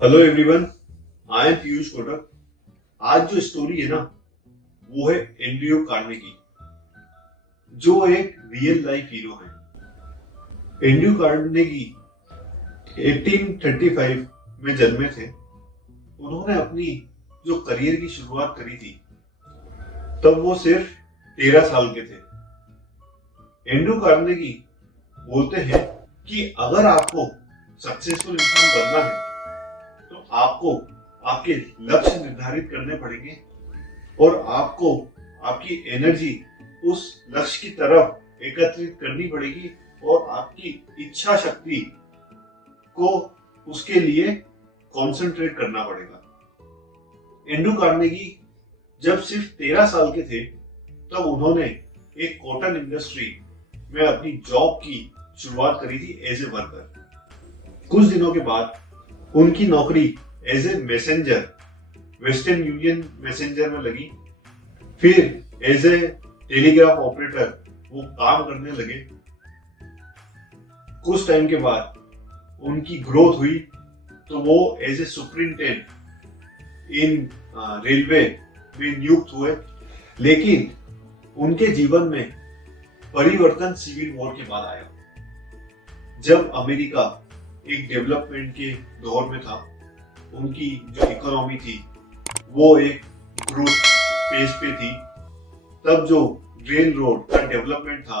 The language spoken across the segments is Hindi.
Hello everyone, I am Piyush Kotak. आज जो स्टोरी है ना, वो है एंड्रयू कार्नेगी, जो एक रियल लाइफ हीरो है। एंड्रयू कार्नेगी 1835 में जन्मे थे। उन्होंने अपनी जो करियर की शुरुआत करी थी, तब वो सिर्फ 13 साल के थे। एंड्रयू कार्नेगी बोलते हैं कि अगर आपको सक्सेसफुल इंसान बनना है तो आपको आपके लक्ष्य निर्धारित करने पड़ेंगे और आपको आपकी एनर्जी उस लक्ष्य की तरफ एकत्रित करनी पड़ेगी और आपकी इच्छा शक्ति को उसके लिए कंसंट्रेट करना पड़ेगा। एंड्रयू कार्नेगी जब सिर्फ 13 साल के थे, तब उन्होंने एक कॉटन इंडस्ट्री में अपनी जॉब की शुरुआत करी थी एज ए वर्कर। कुछ दिनों के बाद उनकी नौकरी as a messenger Western Union messenger में लगी। फिर एज ए टेलीग्राफ ऑपरेटर वो काम करने लगे। कुछ टाइम के बाद उनकी ग्रोथ हुई तो वो as a superintendent in railway में नियुक्त हुए। लेकिन उनके जीवन में परिवर्तन सिविल वॉर के बाद आया, जब अमेरिका एक डेवलपमेंट के दौर में था। उनकी जो इकोनॉमी थी वो एक ग्रोथ फेज पे थी। तब जो रेल रोड का डेवलपमेंट था,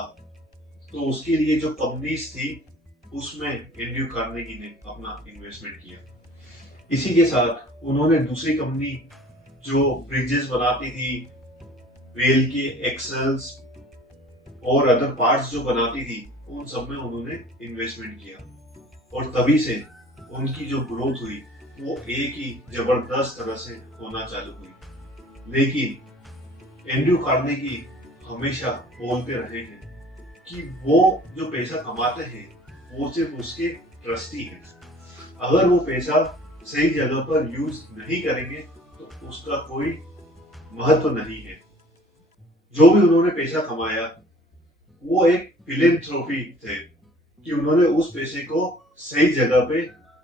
तो उसके लिए जो कंपनीज थी उसमें एंड्रयू कार्नेगी ने अपना इन्वेस्टमेंट किया। इसी के साथ उन्होंने दूसरी कंपनी जो ब्रिजेस बनाती थी, रेल के एक्सेल्स और अदर पार्ट्स जो बनाती थी, उन सब में उन्होंने इन्वेस्टमेंट किया और तभी से उनकी जो ग्रोथ हुई वो एक ही जबरदस्त तरह से होना चालू हुई। लेकिन एंड्रयू कार्नेगी हमेशा बोलते रहे हैं कि वो जो पैसा कमाते हैं वो सिर्फ उसके ट्रस्टी हैं। अगर वो पैसा सही जगह पर यूज नहीं करेंगे तो उसका कोई महत्व नहीं है। जो भी उन्होंने पैसा कमाया वो एक फिलैंथ्रोपी थे कि उन्होंने उस पैसे को सही जगह पे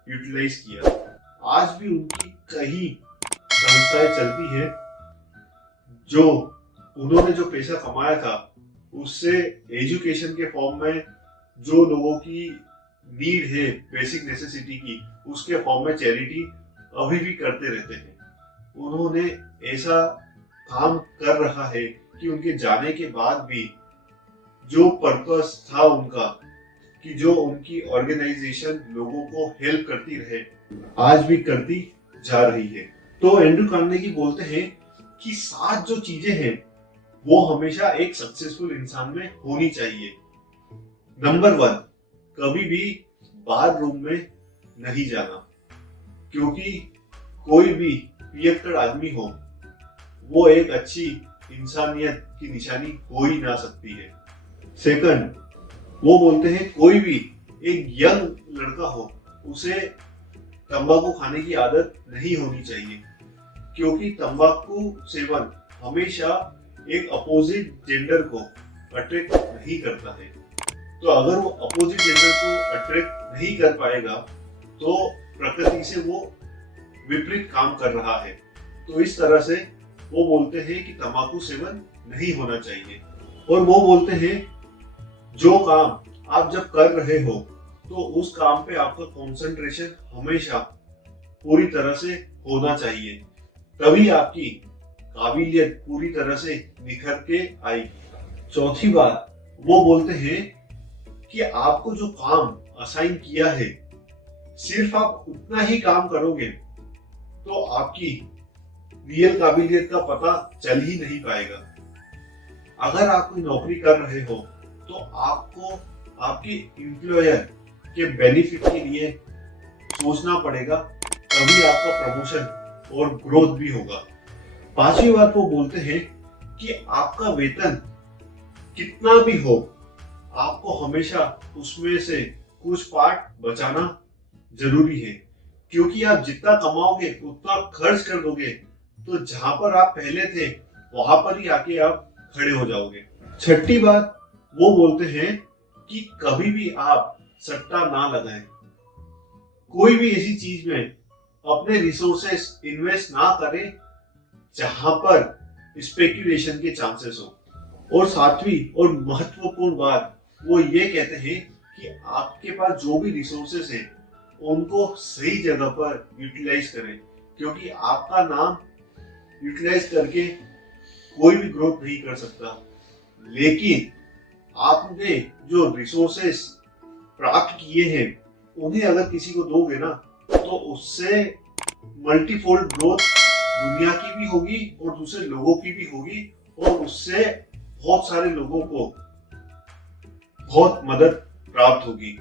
यूटिलाइज किया। आज भी उनकी कई संस्थाएं चलती है जो उन्होंने जो पैसा कमाया था उससे एजुकेशन के फॉर्म में जो लोगों की नीड है बेसिक नेसेसिटी की, उसके फॉर्म में चैरिटी अभी भी करते रहते हैं। उन्होंने ऐसा काम कर रखा है कि उनके जाने के बाद भी जो पर्पस था उनका, कि जो उनकी ऑर्गेनाइजेशन लोगों को हेल्प करती रहे, आज भी करती जा रही है। तो एंड्रयू कार्नेगी बोलते हैं कि 7 जो चीजें हैं वो हमेशा एक सक्सेसफुल इंसान में होनी चाहिए। नंबर 1, कभी भी बार रूम में नहीं जाना, क्योंकि कोई भी पियक्कड़ आदमी हो वो एक अच्छी इंसानियत की निशानी हो ही ना सकती है। सेकंड, वो बोलते हैं कोई भी एक यंग लड़का हो उसे तंबाकू खाने की आदत नहीं होनी चाहिए, क्योंकि तंबाकू सेवन हमेशा एक अपोजिट जेंडर को अट्रैक्ट नहीं करता है। तो अगर वो अपोजिट जेंडर को अट्रैक्ट नहीं कर पाएगा तो प्रकृति से वो विपरीत काम कर रहा है। तो इस तरह से वो बोलते हैं कि तंबाकू सेवन नहीं होना चाहिए। और वो बोलते हैं जो काम आप जब कर रहे हो तो उस काम पे आपका कंसंट्रेशन हमेशा पूरी तरह से होना चाहिए, तभी आपकी काबिलियत पूरी तरह से निखर के आएगी। चौथी बात, वो बोलते हैं कि आपको जो काम असाइन किया है सिर्फ आप उतना ही काम करोगे तो आपकी रियल काबिलियत का पता चल ही नहीं पाएगा। अगर आप कोई नौकरी कर रहे हो तो आपको आपके एम्प्लॉयर के बेनिफिट के लिए सोचना पड़ेगा, तभी आपका प्रमोशन और ग्रोथ भी होगा। पांचवी बात, वो बोलते हैं कि आपका वेतन कितना भी हो, आपको हमेशा उसमें से कुछ पार्ट बचाना जरूरी है, क्योंकि आप जितना कमाओगे उतना खर्च कर दोगे तो जहां पर आप पहले थे वहां पर ही आके आप खड़े हो जाओगे। छठी बात, वो बोलते हैं कि कभी भी आप सट्टा ना लगाएं। कोई भी ऐसी चीज में अपने रिसोर्सेस इन्वेस्ट ना करें जहां पर स्पेक्यूलेशन के चांसेस हो। और सातवीं और महत्वपूर्ण बात वो ये कहते हैं कि आपके पास जो भी रिसोर्सेस हैं उनको सही जगह पर यूटिलाइज करें, क्योंकि आपका नाम यूटिलाइज करके कोई भी ग्रोथ नहीं कर सकता, लेकिन आपने जो रिसोर्सेस प्राप्त किए हैं उन्हें अगर किसी को दोगे ना तो उससे मल्टीफोल्ड ग्रोथ दुनिया की भी होगी और दूसरे लोगों की भी होगी, और उससे बहुत सारे लोगों को बहुत मदद प्राप्त होगी।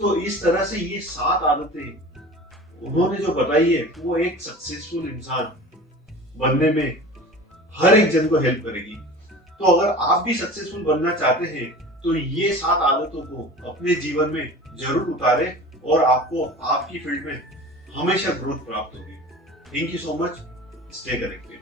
तो इस तरह से ये 7 आदतें उन्होंने जो बताई है वो एक सक्सेसफुल इंसान बनने में हर एक जन को हेल्प करेगी। तो अगर आप भी सक्सेसफुल बनना चाहते हैं तो ये 7 आदतों को अपने जीवन में जरूर उतारें और आपको आपकी फील्ड में हमेशा ग्रोथ प्राप्त होगी। Thank you so much. Stay connected.